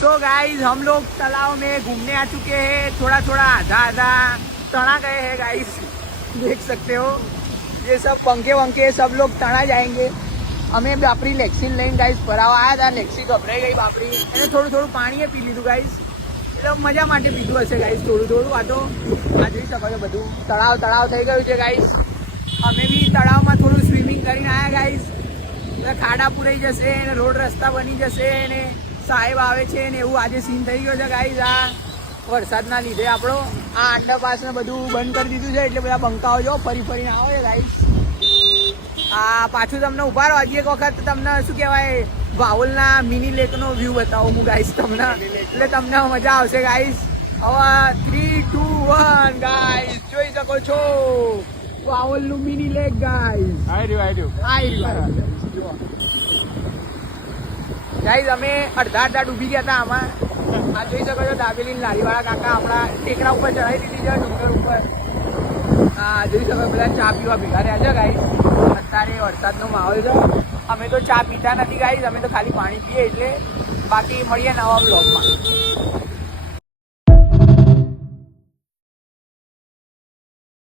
तो गाइस हम लोग तालाब में घूमने आ चुके हैं, थोड़ा थोड़ा आधा आधा तना गए हैं गाइस, देख सकते हो ये सब पंखे वंखे सब लोग तना जाएंगे। અમે બાપરી લેક્સી લઈને ગાઈસ ભરાવા આવ્યા હતા, લેક્સી ગભરાઈ ગઈ બાપરી, એને થોડું થોડું પાણીએ પી લીધું ગાઈસ, એટલે મજા માટે પીધું હશે ગાઈસ થોડું થોડું। આ તો આ જોઈ શકો છો બધું તળાવ થઈ ગયું છે ગાઈસ। અમે બી તળાવમાં થોડું સ્વિમિંગ કરીને આવ્યા ગાઈસ, એટલે ખાડા પૂરાઈ જશે ને રોડ રસ્તા બની જશે ને સાહેબ આવે છે ને એવું આજે સીન થઈ ગયો છે ગાઈસ। આ વરસાદના લીધે આપણો આ અંડરપાસ ને બધું બંધ કરી દીધું છે, એટલે બધા બંકાઓ જો ફરીને આવે છે ગાઈસ। આ પાછું તમને ઉભા રહો હજી એક વખત તમને શું કહેવાય વાવલના મિની લેકનો વ્યૂ બતાવું હું ગાઈસ તમને, એટલે તમને મજા આવશે ગાઈસ। હવે 3, 2, 1 ગાઈસ જોઈ શકો છો વાવલનું મિની લેક ગાઈસ। આઈ રહ્યું ગાઈસ। અમે અડધા ડૂબી ગયા હતા આમાં। આ જોઈ શકો છો દાબેલી લારીવાળા કાકા હમણાં ટેકરા ઉપર ચડાવી દીધી છે ડુંગર ઉપર। હા જોઈ શકો બધા ચા પીવા ભેગા રહ્યા છે ગાઈસ। અત્યારે વરસાદનો માહોલ છે, અમે તો ચા પીતા નથી ગાઈસ, અમે તો ખાલી પાણી પીએ, એટલે બાકી મળીએ નવા બ્લોગમાં।